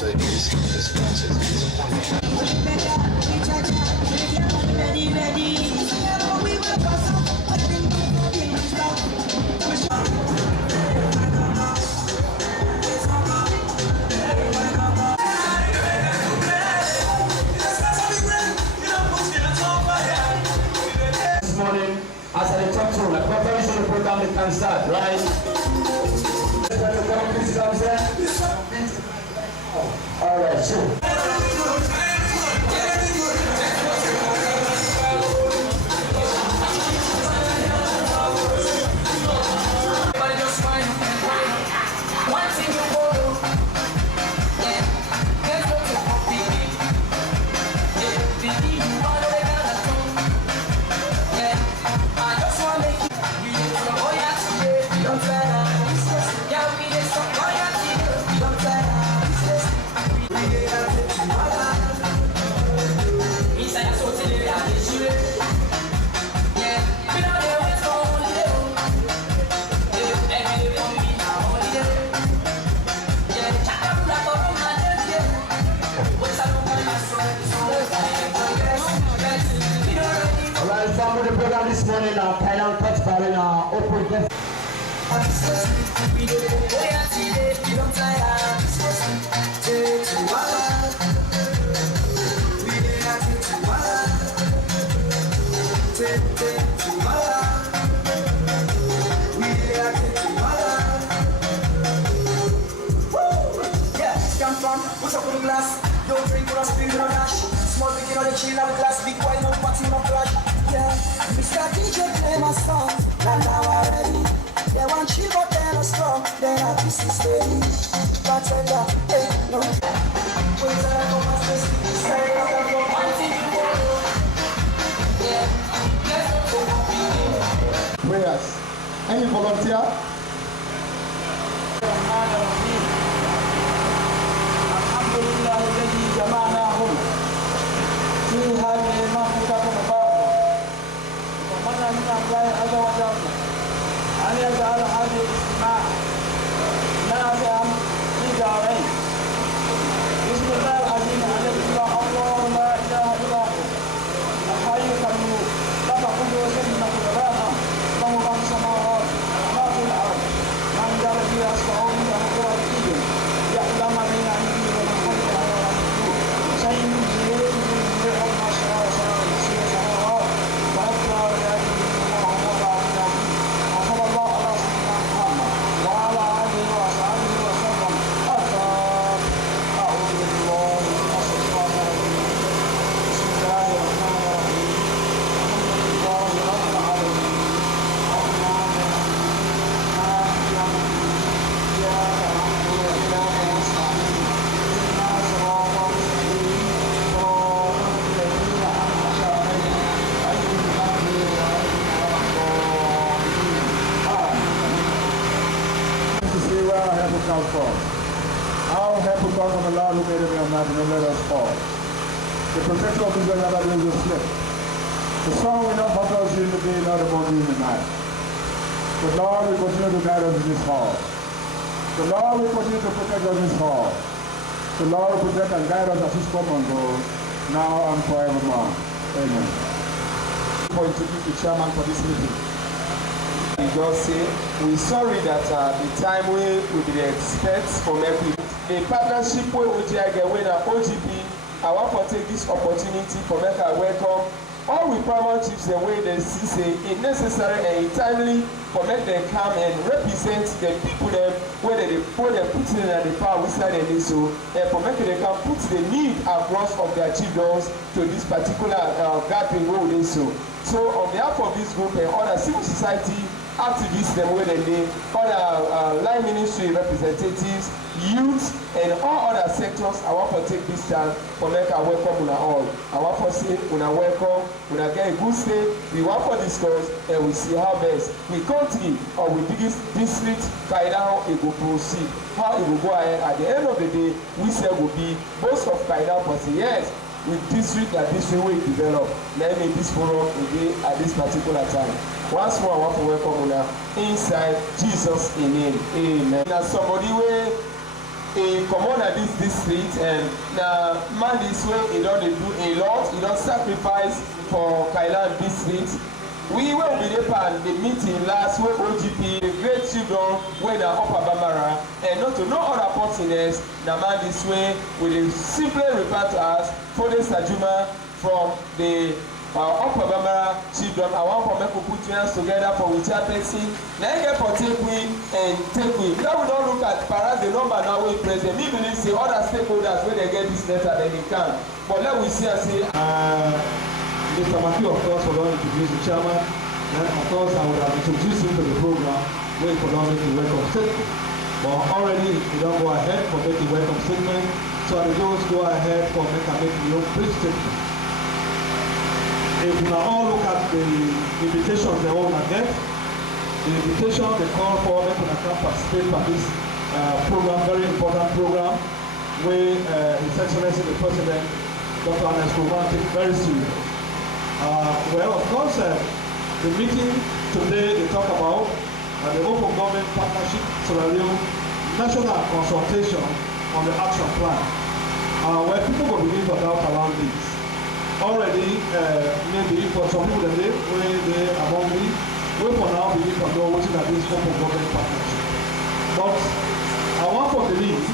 sponsor is disappointing. This morning, as I talk to the preparation of the program, it can start, right? All right, so. From the program this morning, Kailahun touch by our open death. Come from, what's up with the glass? Don't drink with us, spin with a dash. Small big on the chill out the glass, big wine on party no flash. Yeah, Mr. DJ play my song, and now already. They want chill but they're not strong, they're not this is steady. But tell ya, hey, no. Wait till I go past this, say I'm gonna go fighting you. Yeah, let's go for prayers. Any volunteer? Alhamdulillah الذي جمعناهم في هذه المنطقة المباركة ومنع من الله عز وجل أن يجعل هذه الاجتماع نافعا في دارين. بسم الله العظيم الذي لا الله لا إله إلا هو الحي القيوم لا تأخذه سنة ولا نوم له ما في السماوات وما في الأرض من جعل فيها أصبعه من أمر الدين يعلم بين أيديه ومن خلفه شيء من جهل من ما شاء سماوات وأكبر يده الله وبعده وصلى الله على سيدنا محمد وعلى آله وصحبه وسلم. أعوذ بالله من الشيطان الرجيم. بسم الله الرحمن الرحيم. الحمد لله رب العالمين الرحمن الرحيم مالك يوم الدين إياك نعبد وإياك نستعين اهدنا الصراط المستقيم صراط الذين أنعمت عليهم غير المغضوب عليهم ولا الضالين. To see where our help will come from. Our help will come from the Lord who made heaven and earth and never let us fall. The protector of Israel never leaves us slip. The sun will not hurt us during the day, nor the moon during the night. The Lord will continue to guide us in this hall. The Lord will continue to protect us in this hall. The Lord will protect and guide us as His come and go, now and forevermore. Amen. For introduce the chairman for this meeting. We just say we sorry that the time we be the experts from every the partnership wey OGI get with OGP. I want to take this opportunity for make I welcome all we paramount chiefs the way they see say it necessary and it timely for make them come and represent the people them where they put in the power inside the so and for make them come put the need across of their chiefdoms to this particular gathering wey we dey so. So on behalf of this group and other civil society activists dem wey dem dey other line ministry representatives youth and all other sectors I wan for take this chance for make I welcome una all. I wan for say una welcome una get a good stay we wan for discuss and we see how best we country or we district Kailahun e go proceed how e go go ahead at the end of the day we say go be most of Kailahun but yes with district na district wey e develop na make this forum e dey at this particular time. Once more I want to welcome una inside Jesus in name amen. Na somebody wey he comot na this district and na man this way he don dey do a lot, he don sacrifice for Kailahun district. We wey be dey part the meeting last wey OGP the great children wey na Upper Bambara and not to no other person else na man this way we dey simply refer to as Fode Sajuma from the Upper Bambara children. I wan for make we put hands together for we chairperson na him get for take we and take we. Now we don look at perhaps the number now wey present. Me believe say other stakeholders wey dey get this letter dem dey can, but let we see am say. Mr. Matthew, of course, for going to introduce the chairman. Then, of course, I would have introduced him to the program where he could not make the welcome statement. But already, he don't go ahead for making the welcome statement. So the those go ahead for making the own brief statement. If we now all look at the invitations they all get, the invitation they call for making a come participate in this program, very important program, where His Excellency the President, Dr. Ernest Kuman, take very serious. Well, of course, the meeting today they talk about the Open Government Partnership Sierra Leone National Consultation on the Action Plan. Where people will begin to doubt around this. Already, maybe for some people that they among me, we for now begin to know what is this Open Government Partnership. But I want to believe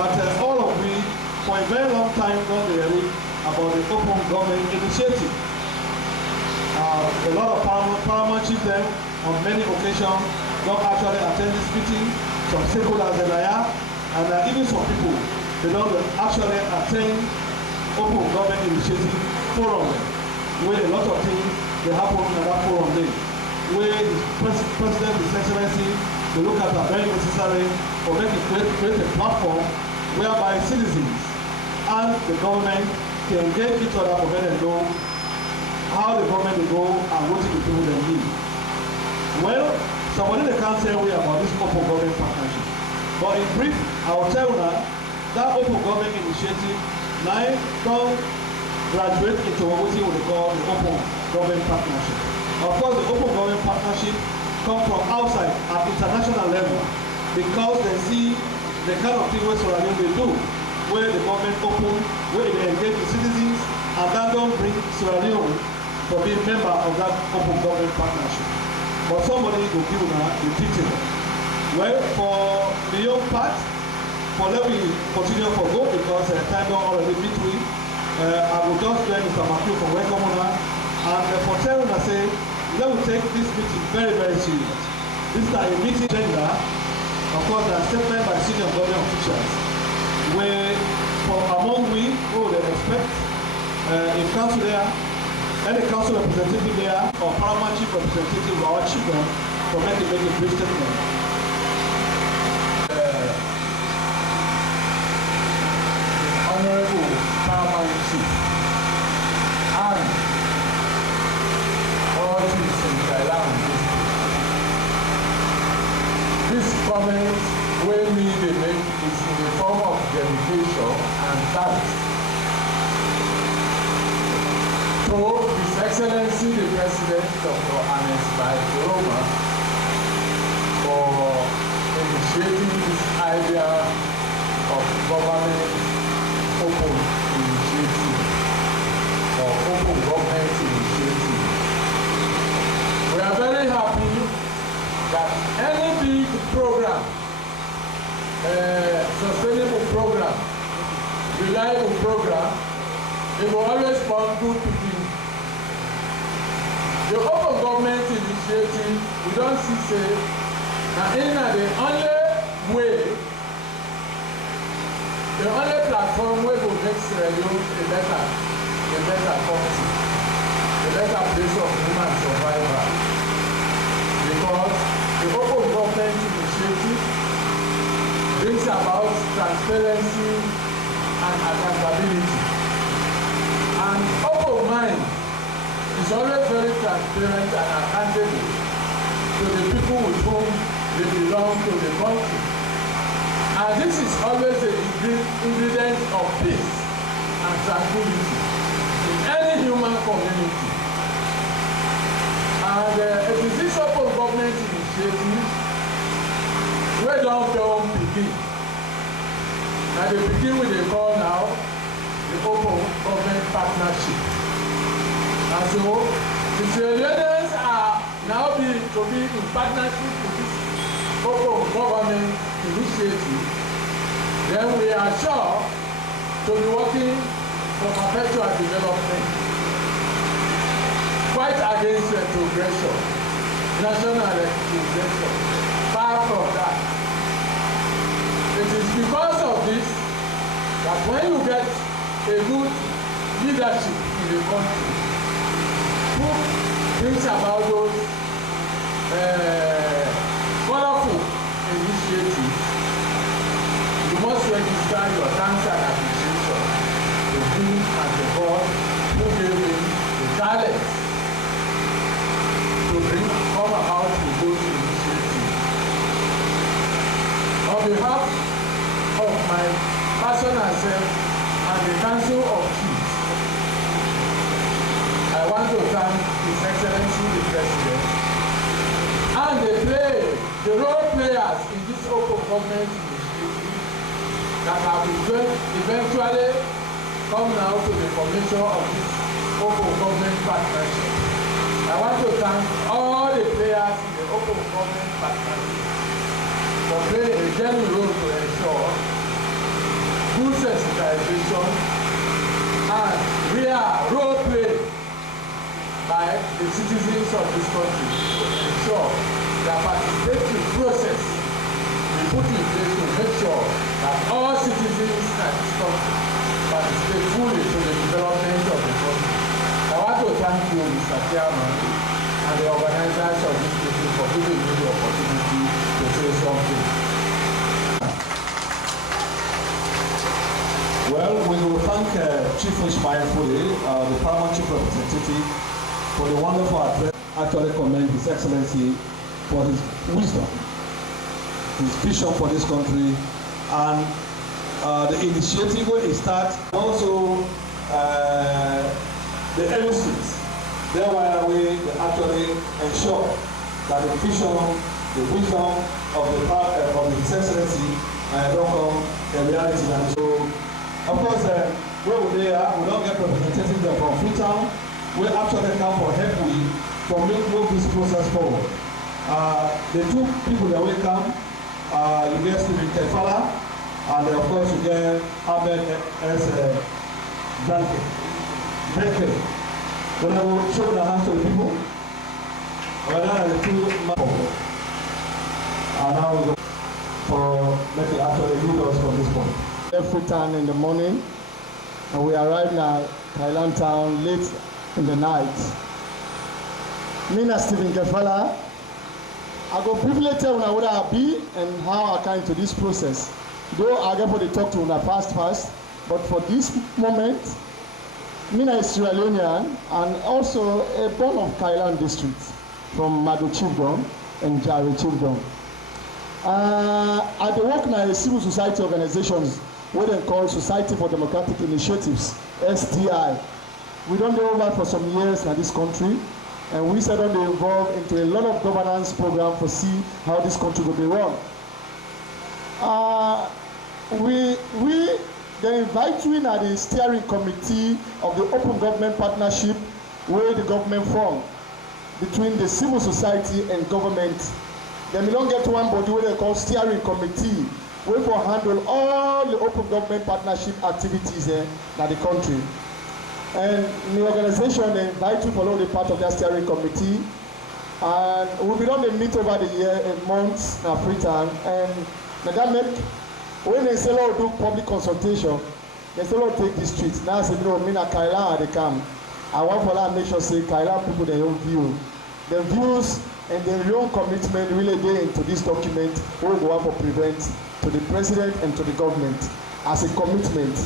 that all of we, for a very long time, don't hear about the Open Government Initiative. A lot of paramount chiefs then, on many occasions, don't actually attend this meeting. Some stakeholders in there, and even some people, they don't actually attend Open Government Initiative Forum, where a lot of things they happen in that forum day, where the President, His Excellency, they look at are very necessary for making create a platform whereby citizens and the government can engage each other for better know how the government will go and what the people they need. Well, somebody they can't say we about this Open Government Partnership. But in brief, I will tell you that Open Government Initiative now don't graduate into what we call the Open Government Partnership. Of course, the Open Government Partnership come from outside at international level because they see the kind of thing where Sierra Leone they do, where the government open, where they engage the citizens, and that don't bring Sierra Leone to be a member of that Open Government Partnership. But somebody will give the detail. Well, for the young part, for let me continue for go because time don't already meet me. I will just join Mr. Matthew for welcome on and for telling us say, let me take this meeting very, very serious. This is a meeting agenda, of course, a statement by senior government officials, where from among we, who they expect in council there, any council representative there, or paramount chief representative or our children, for making a brief statement. Honorable paramount chief and all chiefs in Kailahun district. This comment wey me dey make is in the form of dedication and thanks to His Excellency the President Dr. Ernest Kuman for initiating this idea of government open initiative or open government initiative. We are very happy that any big program, sustainable program, reliable program, it will always spawn good people. The open government initiative, we don't see say, and the only way, the only platform where we make Sierra Leone a better country, a better place of human survival. Because the open government initiative brings about transparency and accountability. And open mind is always very transparent and accountable to the people with whom they belong to the country. And this is always the ingredient of peace and tranquility in any human community. And it is this open government initiative wey don begin Now they begin with a call now, the open government partnership. And so the Sierra Leoneans are now to be in partnership with this open government initiative. Then we are sure to be working for perpetual development, fight against retrogression, national retrogression. Far from that. It is because of this that when you get a good leadership in the country who brings about those colorful initiatives, you must register your thanks and appreciation to him and the God who gave him the talent to come about with those initiatives. On behalf of my personal self and the Council of Chiefs, I want to thank His Excellency the President and the role players in this open government initiative that have eventually come now to the formation of this open government partnership. I want to thank all the players in the open government partnership for playing a genuine role to ensure good sensitization and real role play by the citizens of this country to ensure that participative process we put in place to make sure that all citizens in this country participate fully to the development of the country. I want to thank you, Mr. Chairman, and the organizers of this meeting for giving me the opportunity to say something. Well, we will thank Chief Ismail Fuli, the Paramount Chief Representative, for the wonderful address. Actually commend His Excellency for his wisdom, his vision for this country, and the initiative where it starts. Also, the MCs, thereby we actually ensure that the vision, the wisdom of His Excellency don't come a reality. And so, of course, where we are, we don't get representatives from Freetown. We actually come for help to move this process forward. The two people that will come, you get Stephen Kefala, and of course you get Ahmed S. Danke. When I will show the hands to the people, well, that are the two men. And now we go for making actually lead us from this point. Every time in the morning, and we arrived at Kailahun town late in the night. Me and Stephen Kefala, I go briefly tell una what I be and how I came to this process. Though I get for the talk to una fast, but for this moment, me and Sierra Leonean and also a born of Kailahun district from Madu Chiefdom and Jari Chiefdom. I work in a civil society organizations what they call Society for Democratic Initiatives, SDI. We don't do that for some years in this country, and we started to involve into a lot of governance program to see how this country will be run. They invite you in at the steering committee of the Open Government Partnership, where the government formed between the civil society and government. Then we don't get one body where they call steering committee, where we handle all the open government partnership activities in the country. And the organization they invite you to follow the part of that steering committee. And we will not meet over the year and months in Freetown. And that make when they say Lord do public consultation, they say Lord take the streets. Now I say no, me na Kailahun they come. I want for that make sure say Kailahun people their own view. The views and their own commitment really dey into this document we go out for prevent to the president and to the government as a commitment.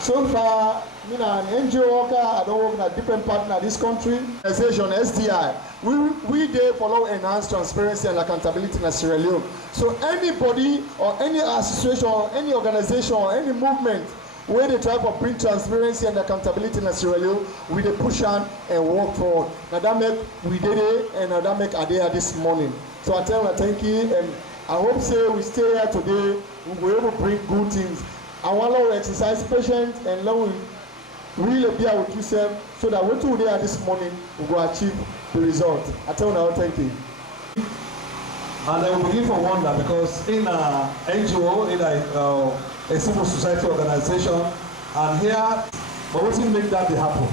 So far, me na an NGO worker, I don't work in a different partner in this country. Organization SDI, we dey follow enhanced transparency and accountability in Sierra Leone. So anybody or any association or any organization or any movement where they try to bring transparency and accountability in Sierra Leone, we dey push on and work forward. Now that make we did it, and now that make I there this morning. So I tell you thank you, and I hope say we stay here today, we will able to bring good things. want to exercise patience and learn really be with yourself so that what we there this morning we go achieve the result. I tell you now, thank you. And I will begin from wonder because in a NGO, in a civil society organization, and here, but what will make that happen?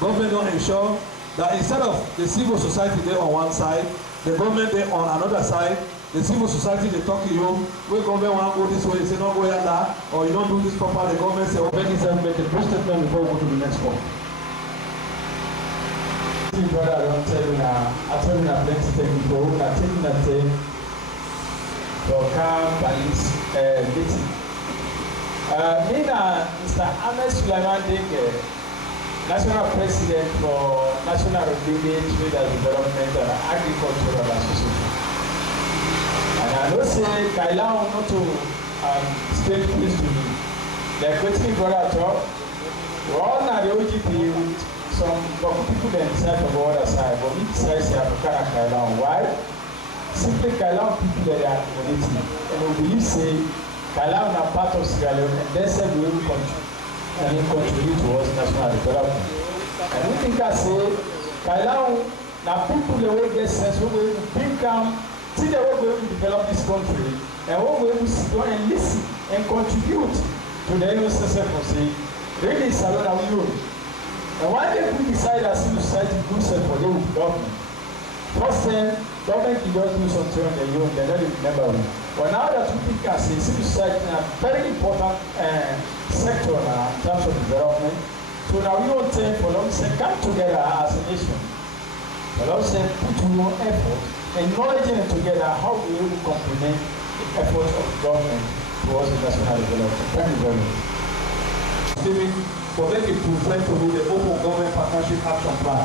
Government don't ensure that instead of the civil society there on one side, the government there on another side, the civil society they talk to you, when government want to go this way, say not go here that, or you don't do this proper, the government say, oh, make it make a brief statement before we go to the next one. Brother, I don't tell you now. I tell you now, plenty technical. I tell you that for camp police meeting. Me na Mr. Ahmed Sulaiman Denge, National President for National Village Trade Development and Agricultural Association. And I know say Kailahun not to state police to me. Like wetin brother talk, we're all now the OGP with some people that decide to go other side, but we decide to have a kind of Kailahun. Why? Simply Kailahun people that are community, and we believe say Kailahun are part of Sierra Leone, and they say we will contribute towards national development. And we think I say Kailahun now people that will get sense, we will become, see that we're going to develop this country, and we're going to sit down and listen and contribute to the innocence of say, really salute our youth. And why did we decide as civil society to do something for the government? First thing, government did not do something on their own, they don't remember it. But now that we think as a civil society is a very important sector now in terms of development, so now we want to for long say come together as a nation. For long say put more effort, acknowledging together how we will complement the efforts of the government towards the national development. Thank you very much. For them to present to me the Open Government Partnership Action Plan.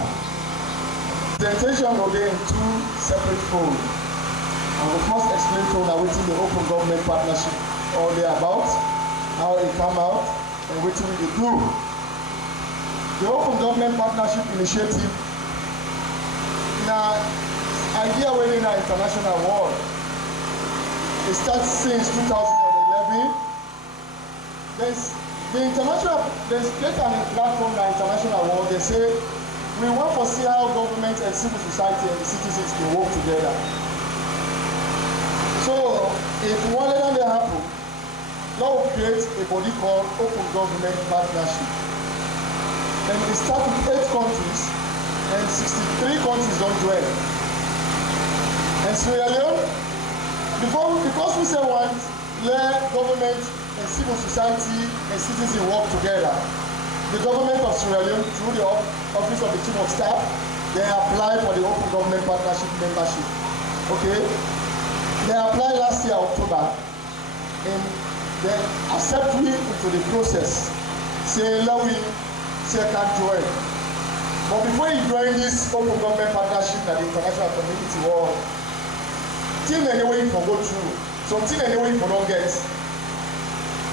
The presentation will be in two separate folds. I will first explain to you what the Open Government Partnership all they about, how it come out, and what we do. The Open Government Partnership Initiative now idea when in the international world. It starts since 2011. There's created a platform in the international world. They say we want to see how government and civil society and the citizens can work together. So if we want to let that happen, now we create a body called Open Government Partnership. And it starts with 8 countries and 63 countries don't join. And Sierra Leone, because we say want let government and civil society and citizens work together. The government of Sierra Leone, through the Office of the Chief of Staff, they apply for the Open Government Partnership membership. Okay? They applied last year, October, and they accept we into the process. Say, let we say can join. But before you join this Open Government Partnership at the international community world, thing anyway for go through, something anyway for don't get.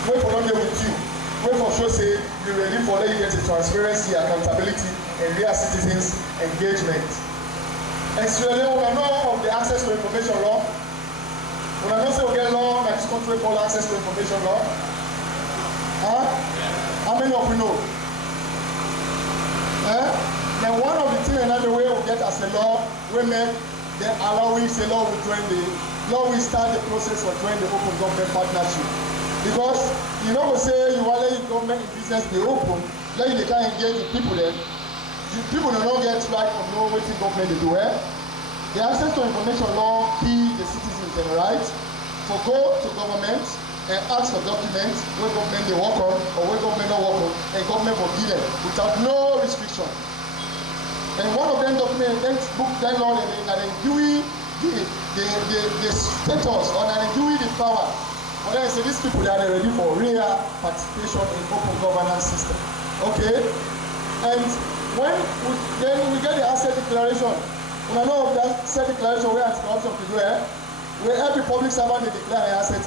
Wait for them with you. Wait for sure say you ready for let you get the transparency, accountability, and real citizens engagement. And Sierra Leone, we know of the access to information law. When I know say we get law that this country called access to information law. Huh? How many of you know? Now one of the things another way we get as a law, we make the allowing say law we join the law we start the process for joining the Open Government Partnership. Because you know we say you want to let your government in business be open, let you can engage with people there. People do not get right or know what the government they do. The access to information law give the citizens the right to go to government and ask for documents where government they work on or where government not work on, and government will give them without no restriction. And one of them documents, that book, that law, that they give the status or that they give the power. But then I say these people that are ready for real participation in open governance system. Okay? And when we get the asset declaration, when I know of that asset declaration where it's the option to do where every public servant they declare an asset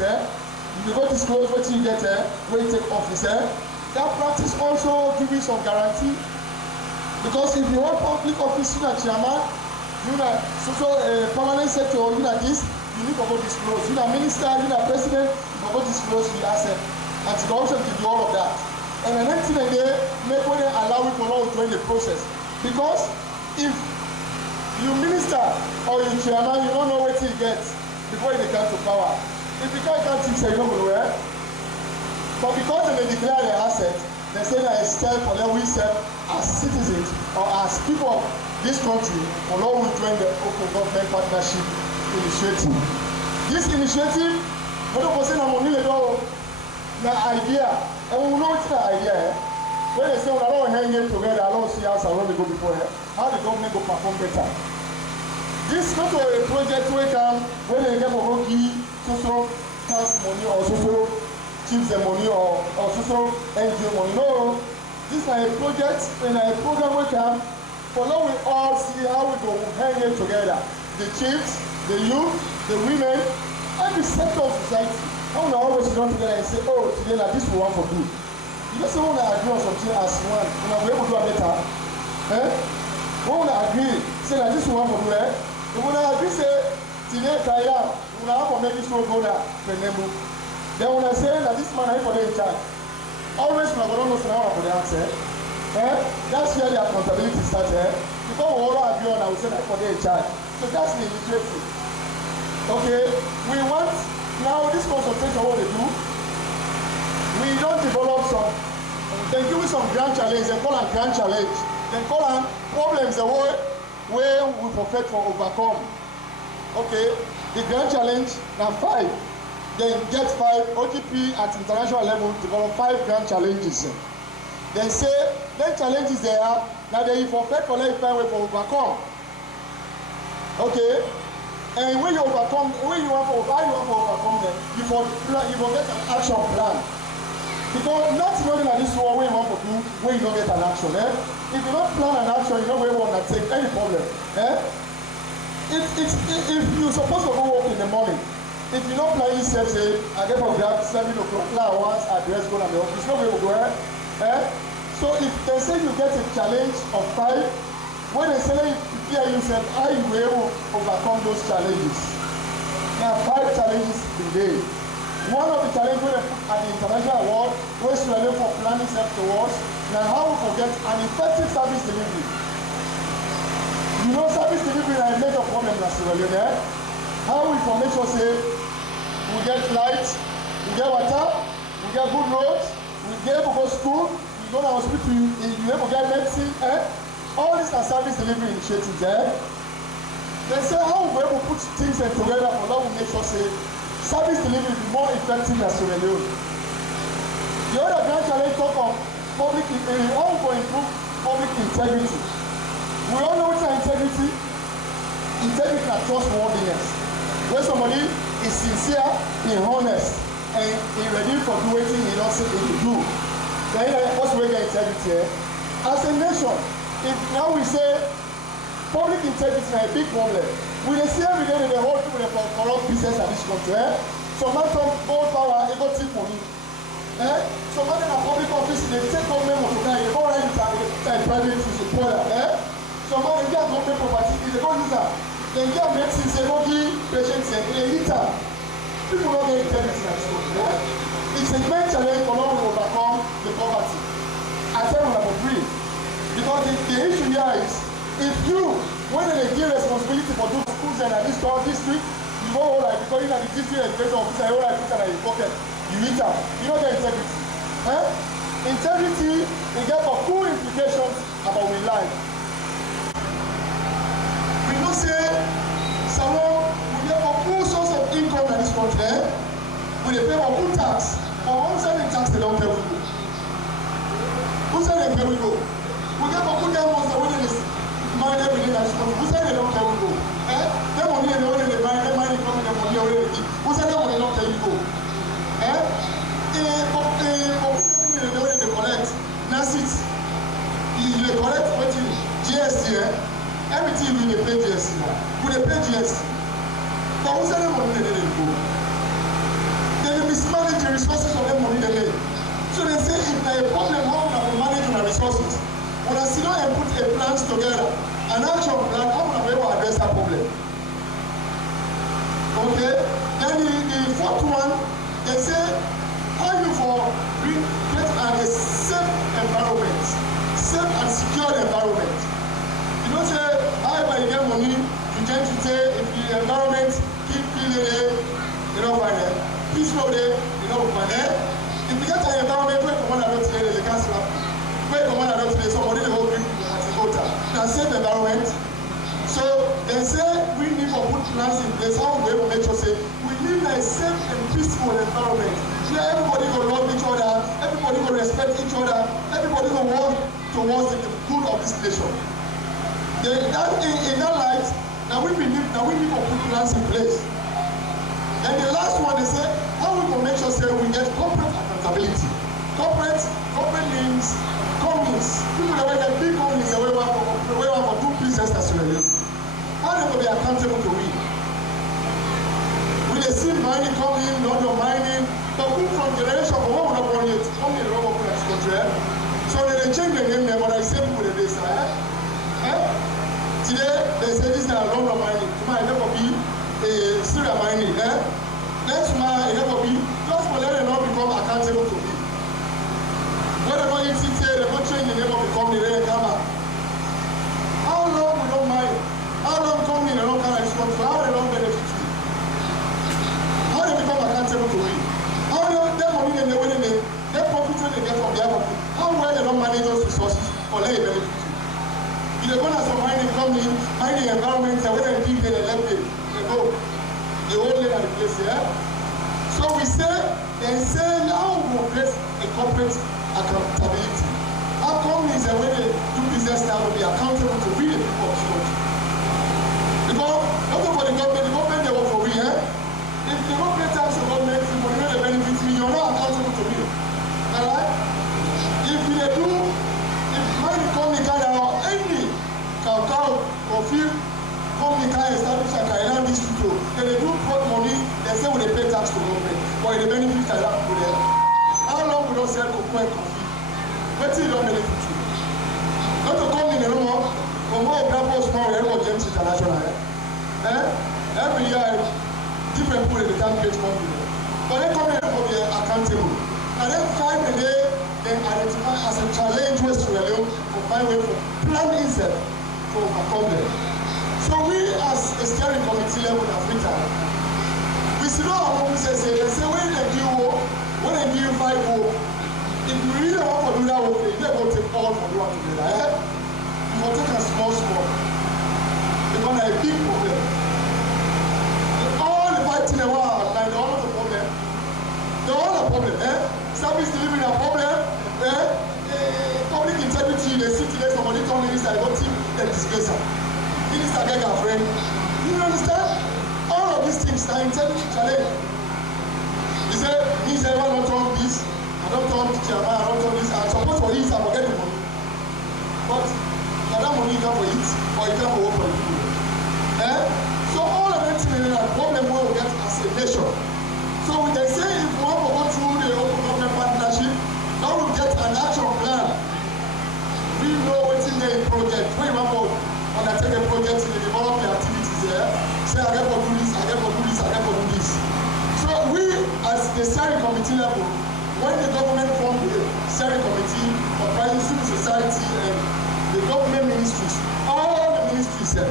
you go disclose what you get where you take office that practice also give you some guarantee. Because if you want public office, you know chairman, you know social permanent secretary, you know this, you need to go disclose. You know minister, you know president, you go disclose the asset. anti-corruption to do all of that. And the next thing they make when they allow it to not join the process. Because if you minister or you chairman, you don't know what he gets before they come to power. If you can't think so, you don't go nowhere. But because they declare their asset, they say that it's self or we serve as citizens or as people of this country, or not we join the Open Government Partnership Initiative. This initiative, what I'm saying, I'm only the idea, and we know it's the idea. When they say, well, I don't hang it together, I don't see us, I want to go before here. How the government will perform better. This is not a project where come when they get a rookie, social tax money or social chips the money or social NGO money. No, this is a project and a program where come for now we all see how we go hang it together. The chiefs, the youth, the women, every sector of society. How we always sit down together and say, oh, today like this we want for good. You don't say we want to agree on something as one, we able to do a better. We want to agree, say like this we want for good. We want to agree, say, today Kailahun, we want to make this road go there, Penemu. Then when I say that this man is for the charge, always when I don't know for the answer. That's where the accountability starts. Because we all agree on, I will say that for the charge. So that's the initiative. Okay, we want now this consultation what they do. We don't develop some. They give you some grand challenge. They call them grand challenge. They call them problems the way where we perfect for overcome. Okay, the grand challenge now 5. Then get 5 OGP at international level develop 5 grand challenges. Then say then challenges there are now they perfect for life way for overcome. Okay. And when you overcome, when you want to overcome them, you get an action plan. Because not only like this one, when you want to do, when you don't get an action. If you don't plan an action, you know where you want to take any problem. If you're supposed to go work in the morning, if you don't plan yourself, say, I get for grab 7 o'clock, now once address go to the office, no way to go. So if they say you get a challenge of 5, when they say you prepare yourself, how you will overcome those challenges. There are 5 challenges today. One of the challenges we put at the international award, where we are for planning self towards, now how we forget an effective service delivery. You know, service delivery is a major problem in Sierra Leone. How we for make sure say we get lights, we get water, we get good roads, we get able to go to school, we go to hospital, you able to get medicine. All these are service delivery initiatives there. They say how we able to put things together for that we make sure say service delivery be more effective than Sierra Leone. The other grand challenge talk of public how we go improve public integrity. We all know what's integrity. Integrity and trustworthiness. When somebody is sincere, is honest, and is ready for doing what he don't say he will do. Then what's we get integrity? As a nation, if now we say public integrity is a big problem, we see every day the whole people for corrupt business in this country. Some man from gold power, they go take money. Some man in a public office, they take government money, they go right into private to support that. Some man they get government property, they go use that. They get medicine, they go give patients, they eat that. People don't get integrity in this country. It's a great challenge for us to overcome the poverty. I tell you number 3. Because the issue here is, if you, when they give responsibility for those schools and at this district, you go all like, because you know the district education officer, you all like put in your pocket, you eat out. You don't get integrity. Integrity, it gets for cool implications about our life. We don't say, someone, we get for cool source of income in this country, we pay for good tax. For one side in tax, they don't pay we go. Who said they pay we go? We get for good ones that when they marry them within that school. Who said they don't care we go? Them money they only they buy, them money coming, them money already give. Who said them money don't care you go? They only they collect. That's it. They collect what you GST. Everything we pay GST now. We pay GST. But who said them money they go? They mismanage the resources of them money they make. So they say if there is a problem, how we manage our resources? When I sit down and put a plan together, an action plan, how will I be able to address that problem? Okay? Then the 4th one, they say, how you for create a safe environment, safe and secure environment. You don't say, I buy get money, you tend to say, if the environment keep clean, you know, peaceful, you know, if you get an environment where the one I don't today, the council, where the one I don't today, somebody will bring at the quota. Now, safe environment. So they say we need to put plans in place. How we will make sure say we need a safe and peaceful environment where everybody will love each other, everybody will respect each other, everybody will work towards the good of this nation. In that light, now we need to put plans in place. And the last one, they say, how we will make sure say we get corporate accountability. Corporate means companies. People that work at big companies, they work for do business nationally. How they will be accountable to we? We see mining coming, not the mining, but who from generation for one will not born yet, come in the rubber plants country. So they change the name there, but I say people they say, today they say this is a rubber mining. Tomorrow it never be a serial mining. Next month it never be. Just for let them not become accountable to me. Whatever you see here, they don't change the name of the company. They come out. How long we don't mind? How long company they don't come and respond to? How they don't benefit you? How they become accountable to me? How they money they win they profit when they get from their company? How well they don't manage those resources or let it benefit you? If they go to some mining company, mining environment, they when they leave there, they left it. They go. They all live at the place here. So we say, they say now we will place a corporate accountability. Our companies and when they do business now will be accountable to we the people of the country. Because not for the government they work for we, If they don't pay tax to government, if you know the benefits me, you're not accountable to me. Alright? If money company can have any cow or field company can establish a Kailahun district, then they do put money, they say they pay tax to government, or the benefits are not for them. How long will those sell cocoa and coffee? What do you don't benefit you? Not to come in the room, for more people small, James International. Every year, different people in the time get company. But they come in for the accountable. And then find a day, then identify as a challenge West Sierra for find way for plan itself to overcome them. So we as a steering committee level in Africa, we see no our officers say, when they give you 5 work, if you really want to do that work, you never take all for doing together. You will take a small. Because there is a big problem. All the fighting the world, like all of the problem. They're all a problem. Service delivery a problem. Public integrity, they sit today, somebody told minister, I got him a disgracer. Minister get a friend. You understand? All of these things are integrity challenge. He said, I don't turn this. I don't turn the chairman, I don't turn this. I'm supposed to eat, I'm forgetting money. But that money you can for it, or you can for work for the people. So all of them things are problem we will get as a nation. So they say if we want to go through the open government partnership, now we get an action plan. We know what's in the project. When you want to undertake a project in the development activities there, say I get to do this, I get to do this, I get to do this. So we as the steering committee level, when the government formed the steering committee of private civil society and the government ministries, all the ministries there,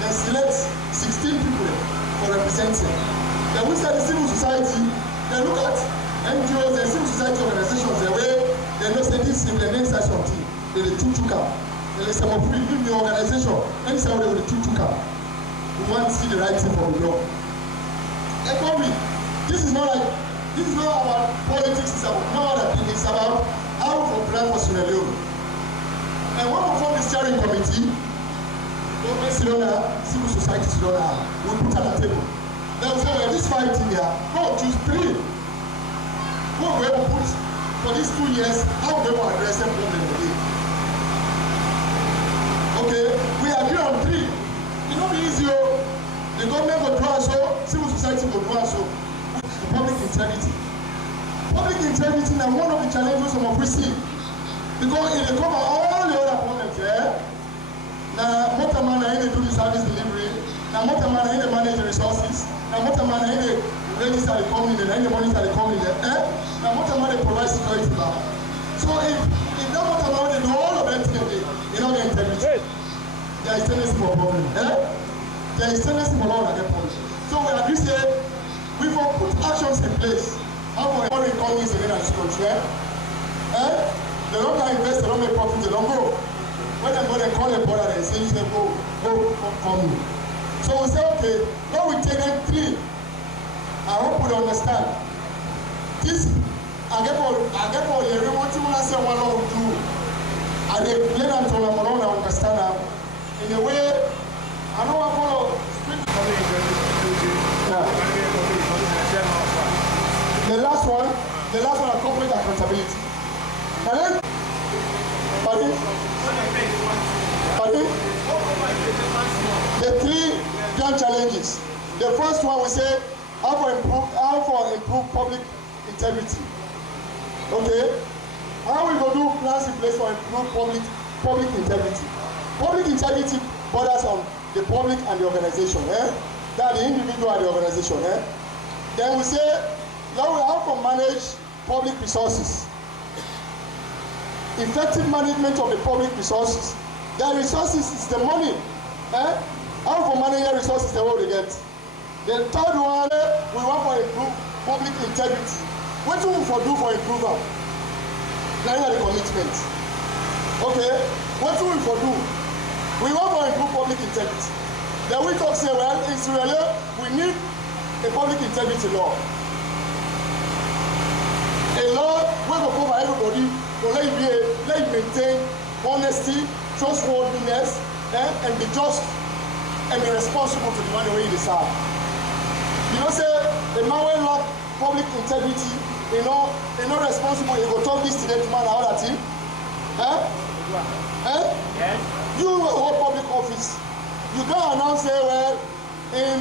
they select 16 people for representing. Then we say the civil society, they look at NGOs and civil society organizations, the way they know say this is the next action team, they chuchuka. They say, well, we give the organization, and say they will chuchuka. We want to see the right thing from the law. Economy, this is not about politics, it's about no other thing, it's about how to plan for Sierra Leone. And when we form the steering committee, government Sierra, civil society Sierra, we put at the table. They will say, well, this 5 thing here, no, choose 3. Who will we put for these 2 years, how will we address them problem again? Okay, we agree on 3. It will be easier. The government will do so, civil society will do so. Public integrity. Public integrity is one of the challenges of we see. Because if they cover all the other problems there, now Motaman I do the service delivery, now Motaman I manage the resources, now Motaman I register the company, and the monitor the company there. na motorman dey provide security back. So if that motorman dey do all of them together, you no get integrity. There is tendency for problem. There is tendency for all that get problem. So we agree say we for put actions in place. How for foreign economies again as country? They don't can invest, they don't make profit, they don't go. When they go, they call a border, they say, go, come. So we say, okay, now we take them 3. I hope we understand. This, I get all what you want to say, what I will do. And they play them to them, I understand them. In a way, I don't want to follow. The last one, corporate accountability. And then, pardon? The 3 grand challenges. The first one we say how for improve public integrity. Okay? How we go do plans in place for improve public integrity? Public integrity borders on the public and the organization. That the individual and the organization. Then we say how to manage public resources. Effective management of the public resources. The resources is the money. How for managing resources the way we get. The third one, we want to improve public integrity. What do we for do for improval? Now the commitment. Okay, what do we for do? We want to improve public integrity. Then we talk say, well, in Sierra Leone, we need a public integrity law. A law wey go cover everybody, to let you maintain honesty, trustworthiness, and be just and be responsible to the money wey you dey serve. You know, say the man wey lack public integrity, you know responsible, he go talk this today tomorrow and all that thing. Yes. You hold public office, you can announce say, well, in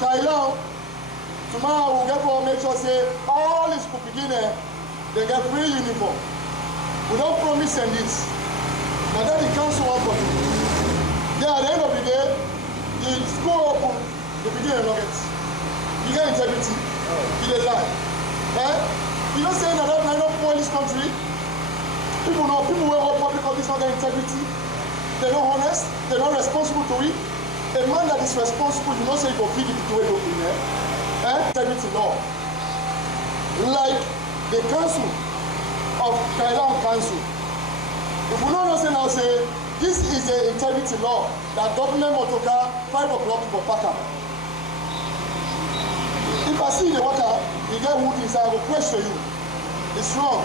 Kailahun, tomorrow we'll get for make sure say all the school beginner they get free uniform. We don't promise them this. But then the council want for you. Then at the end of the day, the school open, the beginner no get. You get integrity, you dey lie. You don't say that I don't pour this country. People will hold public office not get integrity. They're not honest, they're not responsible to it. A man that is responsible, you don't say you go feed it to a local here. Integrity law. Like the council of Kailahun Council. If we don't know say now say this is the integrity law that government motorcar 5 o'clock for pack up. If I see the water, you get wood inside, I will question you. It's wrong.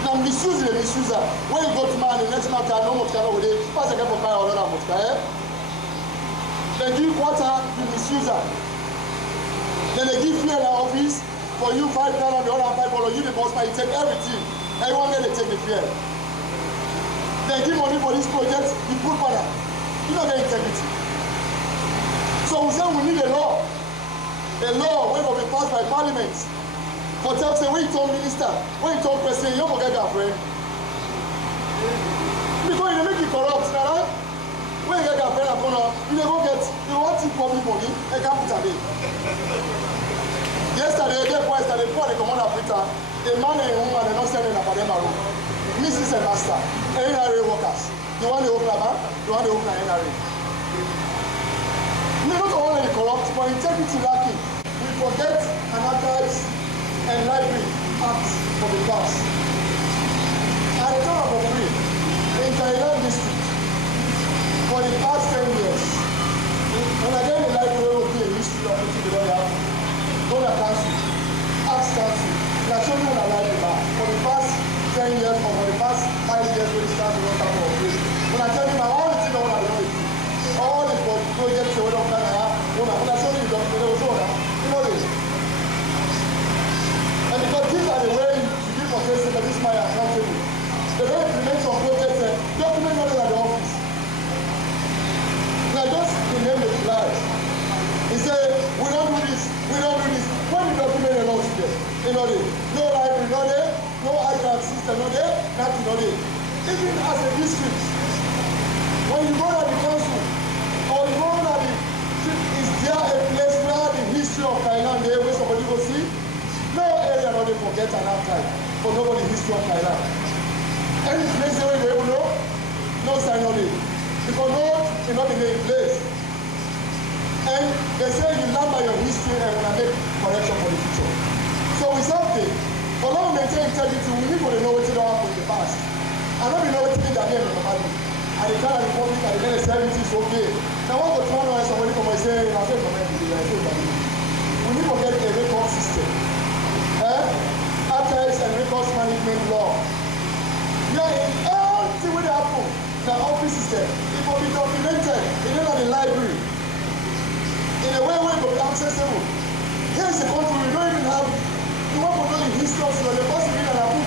Now misuse the misuser. When you go to man, the next man can no motorcar over there. Pass again for 5 or another motorcar. They give water to misuser. Then they give fuel in the office. For you, 5 dollars, the other 5 dollars, you the boss, but you take everything. Everyone there, they take the fear. They give money for this project, you put banner. You don't get integrity. So we say we need a law wey will be passed by parliament. For tell say, when you talk minister, when you talk president, you don't forget girlfriend. Because you make it corrupt, right? When you get girlfriend at corner, you don't get, you want to public money, a capital day. Yesterday, they come on Africa, a man and a woman, they're not standing up at them room. Mrs. and Master, NRA workers. You want the Oklahoma? You want the Oklahoma NRA? We not only corrupt, but integrity lacking. We forget an archives and library act for the past. At the time of free, in Kailahun district, for the past 10 years, when I get the library, will be a history of the lawyer. Go to council, ask council, they are showing you a library for the past 10 years or for the past 5 years when it starts to work out for free. When I tell you now, all the things I want to do, all the projects I want to when I show you the document, you know this. And because these are the way you give for cases that this is my accountable. The way it remains on projects, document not at the office. Now just name the flag. He said, we don't do this. When the document is not there, you know there. No library, no there. No ICANN system, no there. Nothing, no there. Even as a district, when you go to the council, or you go to the, is there a place where the history of Kailahun there where somebody go see? No area not dey forget an archive for nobody history of Kailahun. Any place wey you don't know, no sign on it. Because no, you not be in place. And they say you learn by your history and when I make correction for the future. So we say, okay, for long maintain integrity, we need to know what don't happen in the past. And not be know what things that they have and the kind of republic and the 70s okay. Now what go turn on somebody come and say, I say we need to get a record system. Archives and records management law. Yeah, in everything will happen. The office system, it will be documented. It is not the library. In a way where it will be accessible. Here is a country we don't even have. You want to know the history of the person reading a book.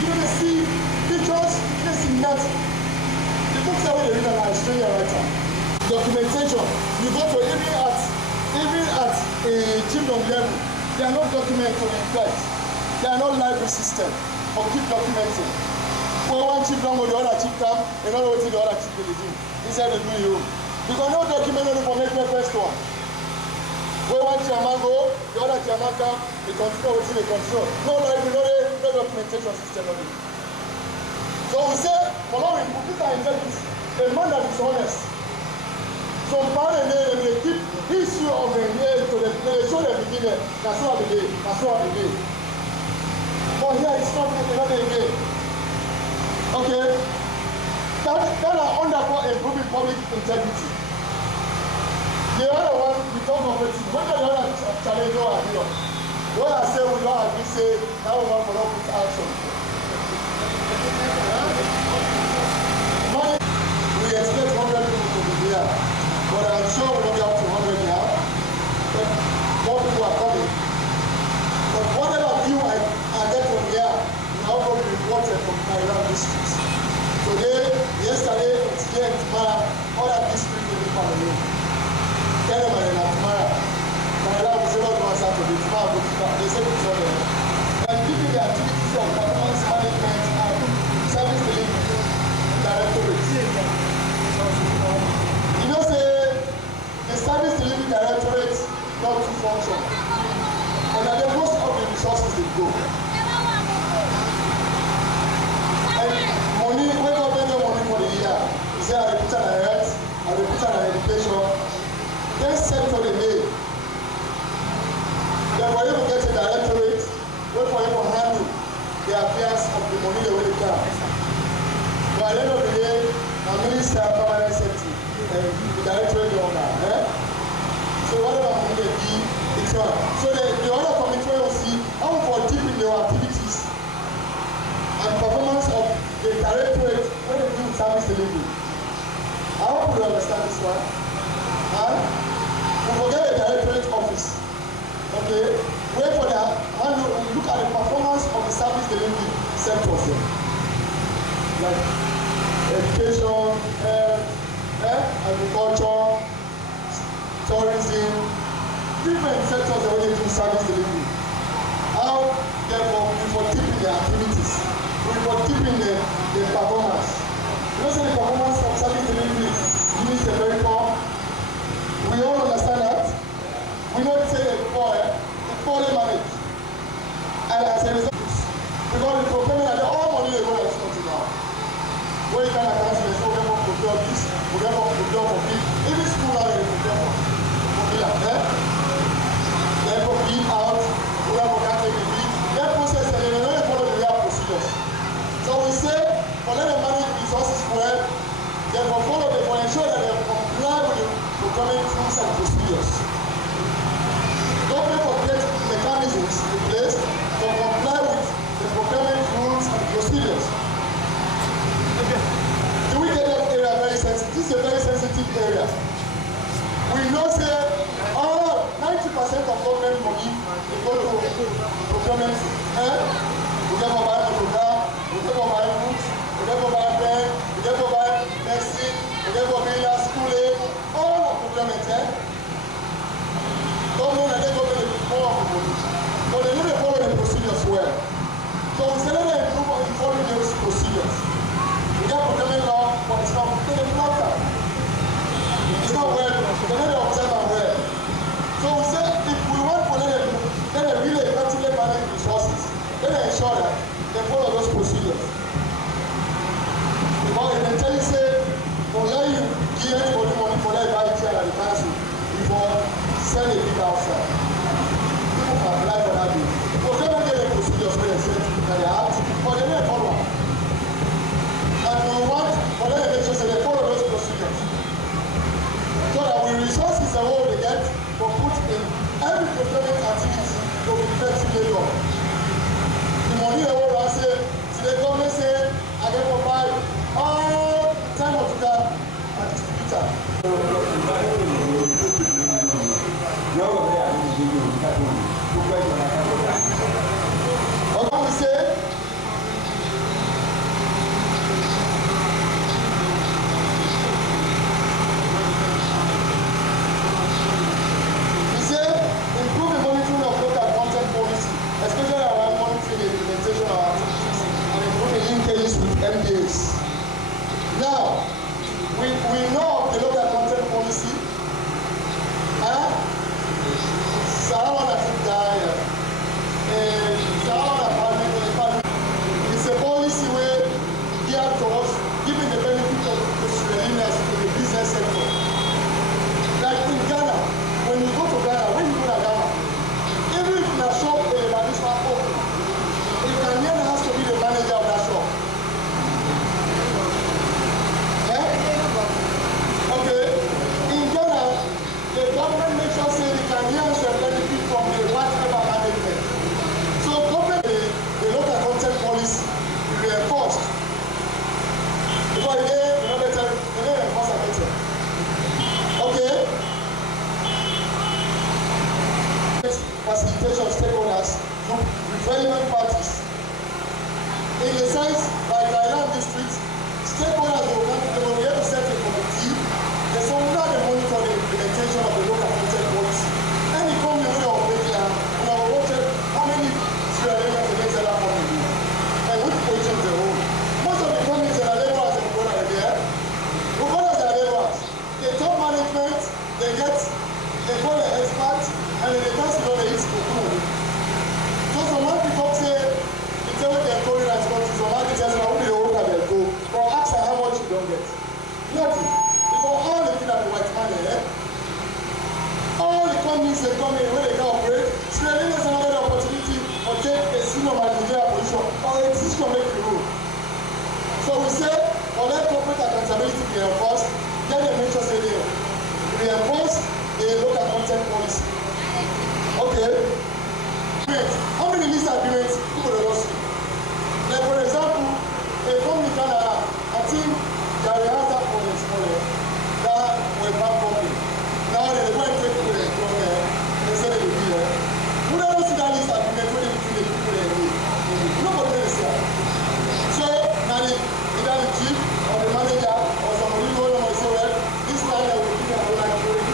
You don't see pictures, you don't see nothing. The books are where they read an Australian writer. Documentation. You go to even at a kingdom level, they are not documented in place. They are not library system for keep documenting. When one chief don't go, the other chief come, you don't know what the other chief will do. Inside the do you. Because no document only for make the first one. When one chairman go, the other chairman come, they control what they control. No library, no documentation system on it. So we say, following, we put our integrity, a man that is honest. Some parents they keep history of the year to they show the beginning. That's what they did. That's what they did. But here it's not another again. Okay? That are under for improving public integrity. The other one, we talk of it. When the other challenge or idea, what I say we don't agree, say that one for not put action. Money, we expect 100 people to be here, but I'm sure we're not up to 100 now. But more people are coming. But whatever view I get from here, we now going to be reported from Kailahun districts. Today, yesterday, today, and tomorrow, all that districts will be coming in. Kenya and tomorrow, Kailahun will say not to Saturday, tomorrow they say it's not there. And giving the activities of performance management and service delivery directorate. You know, say the service delivery directorate not to function. And that most of the resources they go. And money, when government get money for the year, you say I put on health, I put on education. Then sector they made. Then for you to get a directorate, wait for you to handle the affairs of the money they will come. But at the end of the day, a minister permanent secretary and the directorate owner. So whatever money they give, it's one. So the other committee will see how for deepening their activities and performance of the directorate when they do service delivery. I hope you understand this one. We forget the directorate office. Okay, wait for that. And look at the performance of the service delivery sectors there. Like education, agriculture, tourism, different sectors that they do service delivery. How therefore we for deepen the activities, we for deepen the performance. You know, say the performance of service delivery units are very poor. We all understand that. We know say the poorly managed. And as a result, because the procurement and all money they go to country now. Where you can account to the so we have to procure this, we have to procure for feed. Even school now they procure for feed out there. They have to feed out, we have to take the feed. That process and they don't follow the real procedures. So we say, for them to manage resources well, they will follow, they will ensure that they comply with the procurement rules and procedures. Government will get mechanisms in place to comply with the procurement rules and procedures. Do we get that area very sensitive? This is a very sensitive area. We know say 90% of government money they go to procurement. We get for buying program, we get for buying books, we get for buying pen, we get for buying medicine, we get for being a school aid, all of procurement. Government and they go to the more of the money. But they need to follow the procedures well. So we say let them improve on following those procedures. We get procurement law, but it's not to the blocker. It's not well, they need to observe and well. So we say if we want to let them really effectively ensure that they follow those procedures. Because if they tell you, say, for let you give anybody money for that buy chair at the council before sell a bit outside. People can apply for that bill. Because they don't get the procedures where they say that they have to, but they don't follow. And we want for them to make sure they follow those procedures. So that with resources and what they get will put in every procurement activity to be effectively done. The money they will say, so the government say, I can provide all time of that and distributor. What can we say? Improve the monitoring of local content policy, especially around monitoring the implementation of activities and improving linkages with MDAs. Now, we know of the local content policy. Sarawak it's a policy where geared towards giving the benefit of the Australians to the business sector. Like in Ghana, when you go to Ghana, even if you are shop a traditional open, the Ghanaian has to be the manager of that shop. Okay. In Ghana, the government makes sure say the Ghanaians will benefit from the whatever management. So government, the local content policy reinforced. Because they enforce better. Okay. Facilitation of stakeholders to relevant parties. In the sense, like Kailahun district, stakeholders will be able to set a committee. There's some that they monitor the implementation of the local content policy. Any company will operate here, and I will watch how many Australians against other companies and which position they hold. Most of the companies that are laborers and people are there. Because they are laborers, the top management, they call the experts, and then they can't see all the hits for good. So some man people say, they tell what they're calling as countries, some man tells them how they work at their goal, or ask them how much you don't get. Nothing. Because all they feel at the white man, all the companies they come in, when they can operate, Australia has another opportunity to take a senior managerial position, or a decision make the rule. So we say, for let corporate accountability be enforced, then they make sure they reinforce the local content policy. Okay. How many lease agreements people don't see? Like for example, a company in Canada, I think they have that for the smaller, that were back company. Now they go and take people from there, they say they will be there. Who don't see that lease agreement when they between the people they need? Nobody will see that. So now either the chief or the manager or somebody who will say, well, this time I will give them a like for a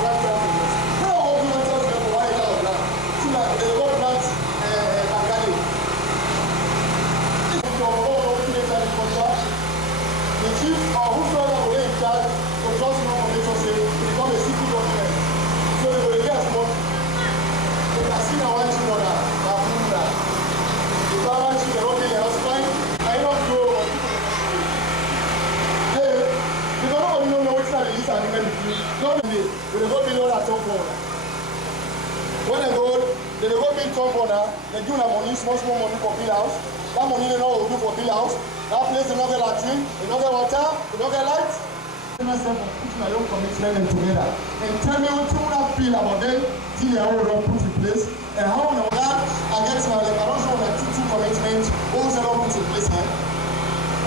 one time. The chief or whosoever will in charge to just know for nature say become a civil document. So they will get more. They can see now one children that are doing that. The parents they don't get their house fine. I don't go or hey, you don't know what's not the lease agreement between. Not only will they go below that top corner. When they go build top corner, they give them money, small money for bill house. That money they know will do for bill house. That place they don't get latrine, they don't get water, they don't get light. Myself of putting my own commitment them together and tell me what you would feel about them till they all don't put in place and how on that I get my like I don't show my two commitment all they don't put in place here.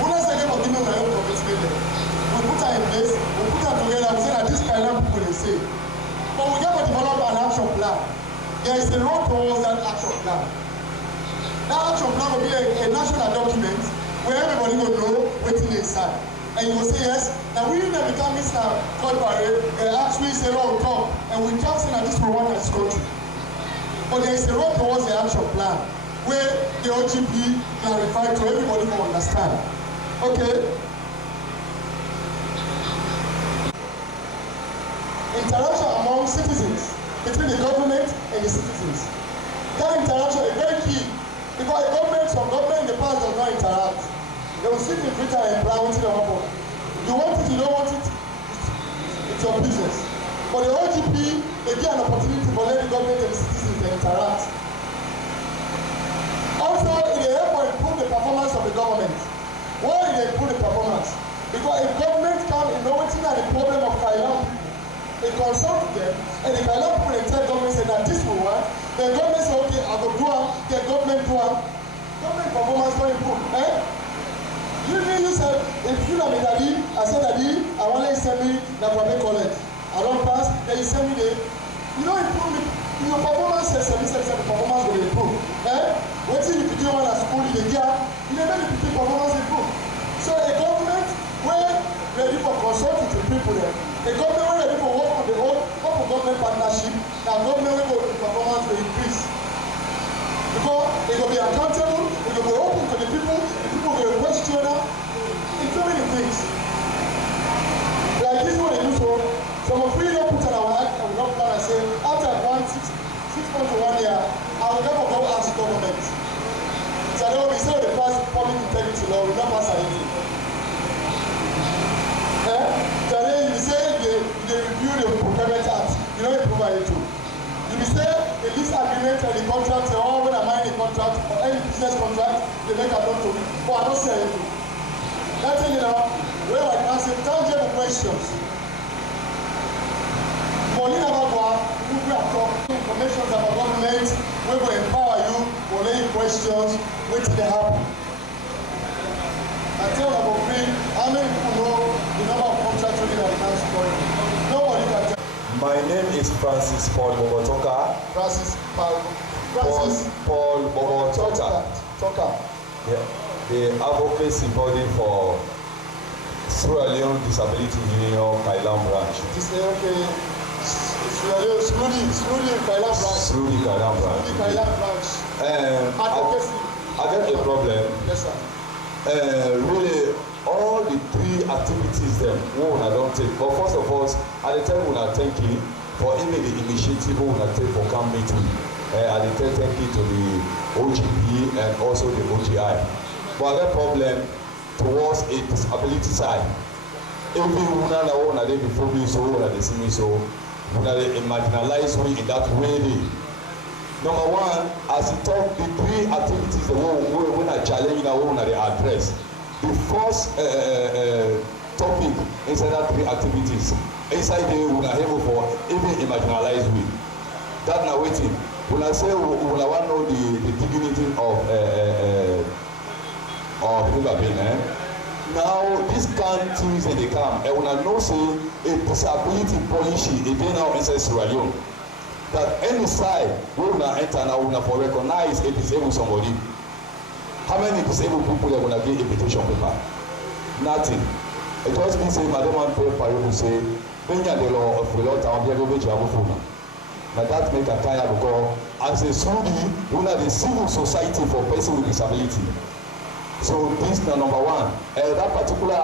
When I say they will give me my own commitment there. We put her in place, we put her together, we say that this kind of people they say. But we get to develop an action plan. There is a road towards that action plan. That action plan will be a national document where everybody will know what's inside. And you will say yes, and we never become this called parade, actually say on top, and we talk saying that this will work as country. But there is a road towards the action plan where the OGP clarified to everybody to understand. Okay. Interaction among citizens, between the government and the citizens. That interaction is very key because the government some government in the past does not interact. They will sit in Twitter and plan with the problem. You want it, you don't want it, it's your business. But the OGP, they give an opportunity for letting the government and the citizens to interact. Also, it will help to improve the performance of the government. Why did they improve the performance? Because if government come innovating at the problem of Kailahun, they consult them, and the Kailahun people tell government say that this will work, then government say, okay, I go do it, then government do it. Government performance will improve. You said, if you know me, Daddy, I said, Daddy, I want to send me the private college. I don't pass, then you send me the, you don't improve me. Your performance says, the performance will improve. What if you do one at school in the year, you never make the performance improve. So a government where ready for consulting to people there, a government where ready for work on the whole open government partnership, and government where the performance will increase. Because it will be accountable, it will be open to the people will question them, in so many things. Like this one they do so, some of you don't put on our act and we don't plan and say, after 6 months to 1 year, I will never go ask government. So they will be saying the pass public integrity law, we don't pass anything. Today you say they review the procurement act, you don't improve it too. You say the lease agreement and the contract, say, oh, when I mine the contract or any business contract, they make a note to me. But I don't say anything. That's it, where I can say tangible questions. Money never go out, we have talking information about government, we will empower you for any questions, which they happen. I tell about free, how many people know the number of contracts that the council going? Nobody can tell. My name is Francis Paul Bobotoka. Paul Bobotoka. Yeah, the advocacy body for Sierra Leone Disability Union Kailahun branch. Kailahun branch. I get a problem. Yes, sir. Really, all the 3 activities them we don't take. But first of all, at the time we thank you for even the initiative we take for come meeting. At the time thank you to the OGP and also the OGI. But I get problem towards a disability side. Every woman that they before me so that they see me so they marginalize me in that way. Number 1, as he talk, the 3 activities the when I challenge that one they address. The first topic inside that 3 activities, inside the we are able for even a marginalized way. That now waiting. When I say we want to know the dignity of human being. Now this kind of things they come, and when I know say a disability policy again now inside Sierra Leone. That any side we will enter now we for recognize a disabled somebody. How many disabled people are going to get invitation paper? Nothing. It just means say Madam and Papa will say, Benya the law of the Lord and the other phone. Now that make a kind of go as a Saudi, we are the civil society for persons with disability. So this is number 1. That particular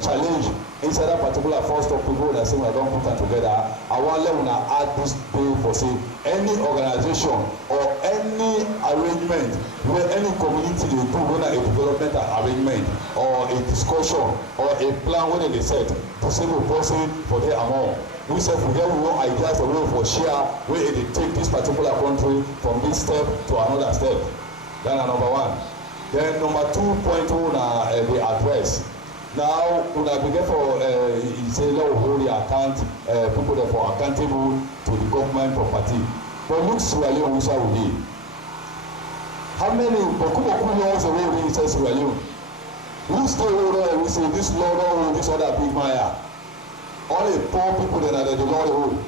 challenge inside that particular first of people that say when I don't put them together, I want them to add this bill for say any organization or any arrangement where any community they do whether a development arrangement or a discussion or a plan where they set disabled person for their amount. We say we get more ideas the way for share where they take this particular country from this step to another step. That's number 1. Then number 2 point the address. Now, when I begin for say let hold the account, people that for accountable to the government property. But look Sierra Leone we will. How many Boku years away we say Sierra Leone? We stay over and we say this Lord or this other big Maya. All the poor people that are the Lord hold.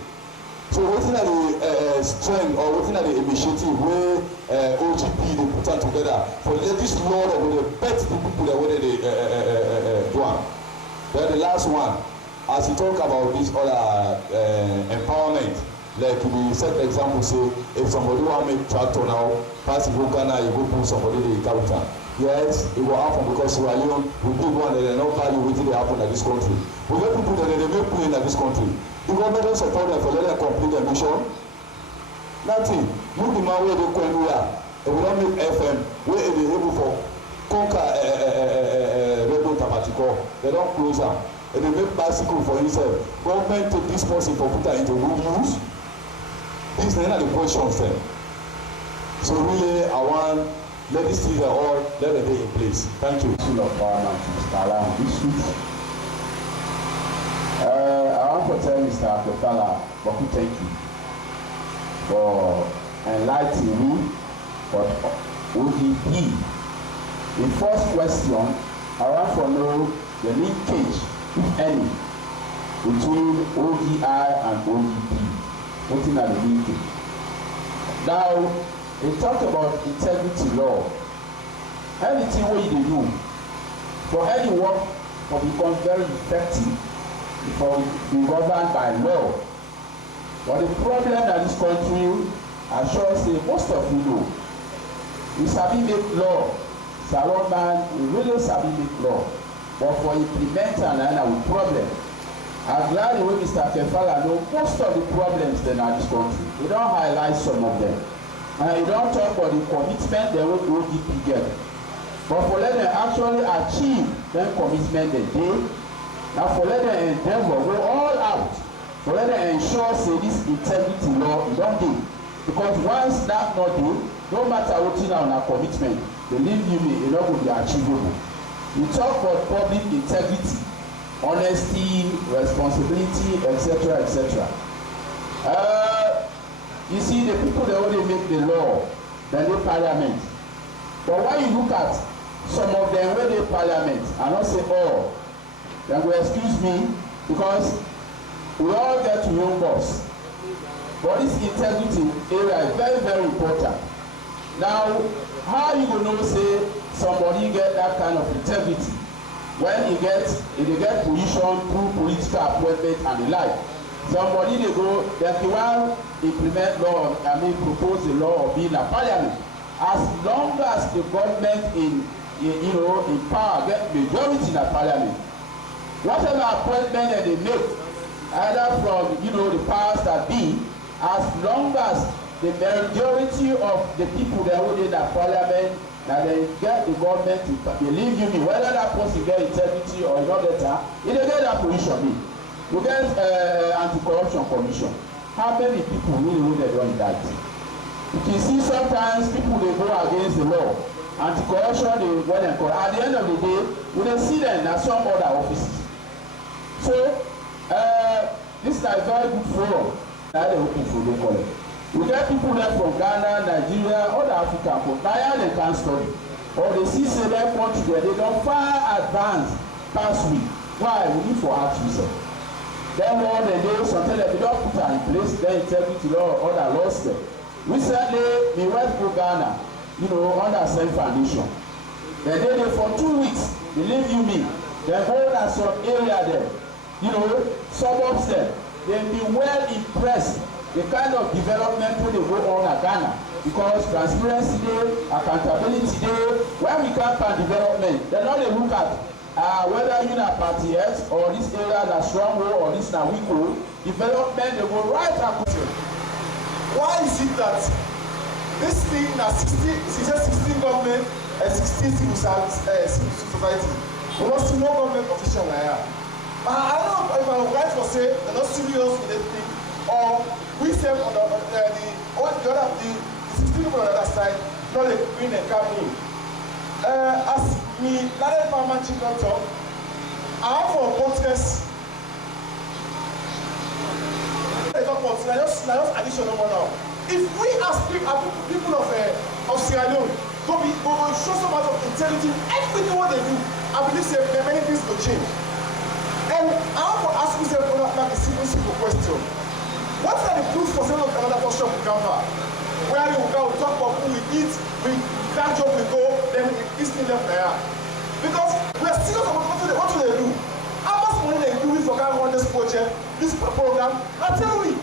So within the strength or within the initiative where OGP they put them together for this law that will bet the people that whether they do. Then the last one, as you talk about this other empowerment, like we set the example say if somebody want to make tractor now, pass the Ghana, you go put somebody the capital. Yes, it will happen because Sierra Leone will be one that they not value within they happen in this country. We get people that they make play in this country. The government doesn't support them for letting them complete their mission. Nothing. You the man where they go anywhere. and we don't make FM where they able for conquer radio tabatiko. They don't close am, and they make bicycle for himself. Government take this person for put into good use. These are the questions then. So really, I want let these things all let them be in place. Thank you. Full of power now to Mr. Kailahun this week. I want to tell Mr. Kailahun, Baku, thank you for enlightening me for OGP. The first question, I want to know the linkage, if any, between OGI and OGP. Looking at the linkage. Now, they talk about integrity law. Anything what you do for any work will become very effective for be governed by law. But the problem that this country, I sure say most of you know, we sabi make law. Salon man, we really sabi make law. But for implementing and with problem. I'm glad the way Mr. Kailahun know most of the problems that are this country. We don't highlight some of them. And you don't talk about the commitment they will OGP get. But for let them actually achieve them commitment they did, now for let them endeavor go all out, for let them ensure say this integrity law you don't do. Because once that not do, no matter what you know on a commitment, believe you me, it not will be achievable. You talk about public integrity, honesty, responsibility, etc., etc. You see, the people they only make the law, then they parliament. But when you look at some of them when they parliament, I don't say all, then go excuse me, because we all get to young boss. But this integrity area is very, very important. Now, how you gonna know say somebody get that kind of integrity when he get position through political appointment and the like? Somebody they go, they will implement law, propose the law of being a parliament. As long as the government in power get majority in the parliament, whatever appointment that they make, either from the powers that be, as long as the majority of the people that hold in the parliament, that they get the government to believe you me, whether that person get integrity or not better, if they get that position me. We get anti-corruption commission. How many people really they don't that? You can see sometimes people they go against the law. Anti-corruption they when they call. At the end of the day, we don't see them at some other offices. So this is a very good forum. Now they open for the college. We get people there from Ghana, Nigeria, other African countries. Now they can study. Or they see say their country there, they don't far advance past we. Why? We need for art research. Then all the days until they don't put her in place, then integrity law or other laws there. Recently, we went to Ghana, under same foundation. They did it for 2 weeks, believe you me. They hold us some area there, suburbs there. They be well impressed the kind of development they go on at Ghana. Because transparency day, accountability day, when we come for development, they not they look at whether you na party X or this area na stronghold or this na weak hold, development they go right across. Why is it that this thing na 16 government and 16 civil society? We want to know government official na here. I don't know if I'm right for say they're not serious with that thing, or we say on the 16 people on the other side, not the green and carbon. As me, Laden Farmer Chicken Talk, I have for a podcast. Just additional one now. If we as people of Sierra Leone go show some amount of integrity, everything what they do, I believe say many things will change. And I want to ask you like a simple question. What are the proof for selling another portion of Kampa? Where you go, talk about who we eat, that job we go, then this thing left there. Because we are serious about what do they do? How much money they do for going on this project, this program? I tell you,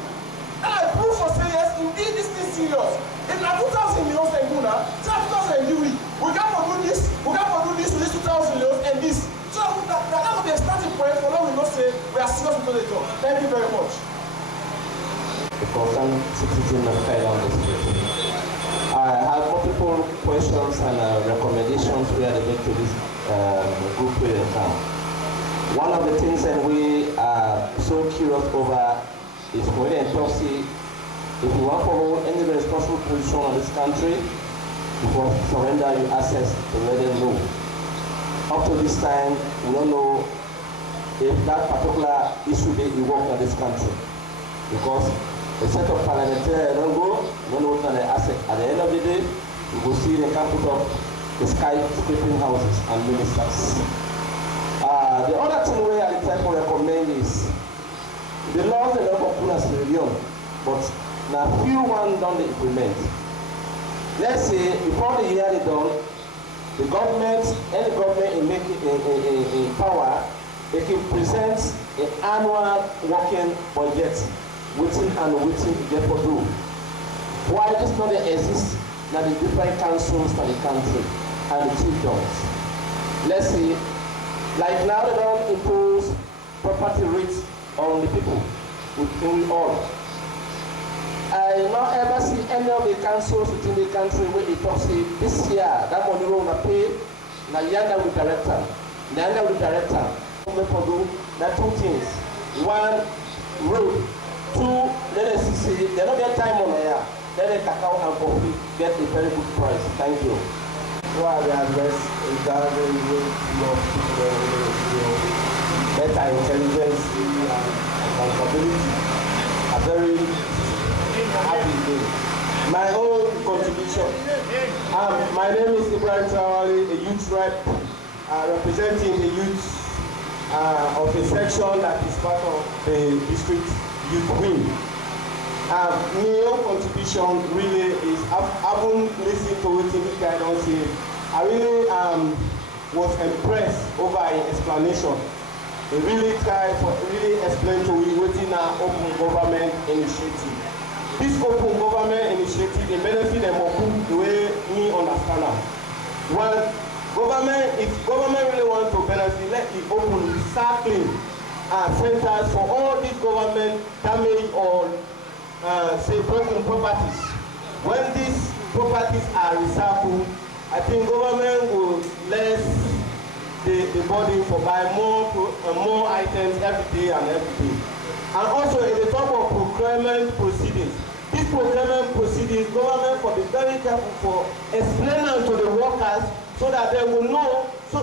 and I prove for saying yes, indeed this thing serious. In 2,000 million they do now, 2,000 we can't do this, with this 2,000 million and this. So that will be a starting point for now we must say we are serious with the job. Thank you very much. The concerned citizen of Kailahun district. I have multiple questions and recommendations we are making to this group here now. One of the things that we are so curious over is when they talk, see, if you want to follow any responsible position in this country, you must surrender your access to let them know. Up to this time, we don't know if that particular issue they work in this country. Because a set of parliamentarians don't go, don't know what the asset. At the end of the day, you will see the capital of the skyscraping houses and ministers. The other thing we are trying to recommend is the laws and law of Kunas Region, but now few ones don't implement. Let's say before the year is done, the government, any government in power, they can present an annual working budget, waiting and waiting to get for do. Why this not exist now the different councils for the country and the chiefdoms. Let's see, like now they don't impose property rates on the people within all. I not ever see any of the councils within the country where they talk say this year that money we want to pay na yanda with director, yanda with director. We for do that two things. One, road. Two, let us see they don't get time on air. Let the cacao and coffee get a very good price. Thank you. What the address is that very good better intelligence and accountability. A very happy day. My own contribution. My name is Ibrahim Tawali, a youth rep representing the youth of a section that is part of the district youth wing. My own contribution really is, I haven't listened to what this guy don't say. I really was impressed over an explanation. He really tried to really explain to me what in our open government initiative. This open government initiative, the benefit them of the way me understand them. One, government, if government really wants to benefit, let it open recycling centers for all these government damage or say broken properties. When these properties are recycled, I think government will less the body for buy more items every day and every day. And also in the talk of procurement proceedings, these procurement proceedings, government for be very careful for explaining to the workers so that they will know, so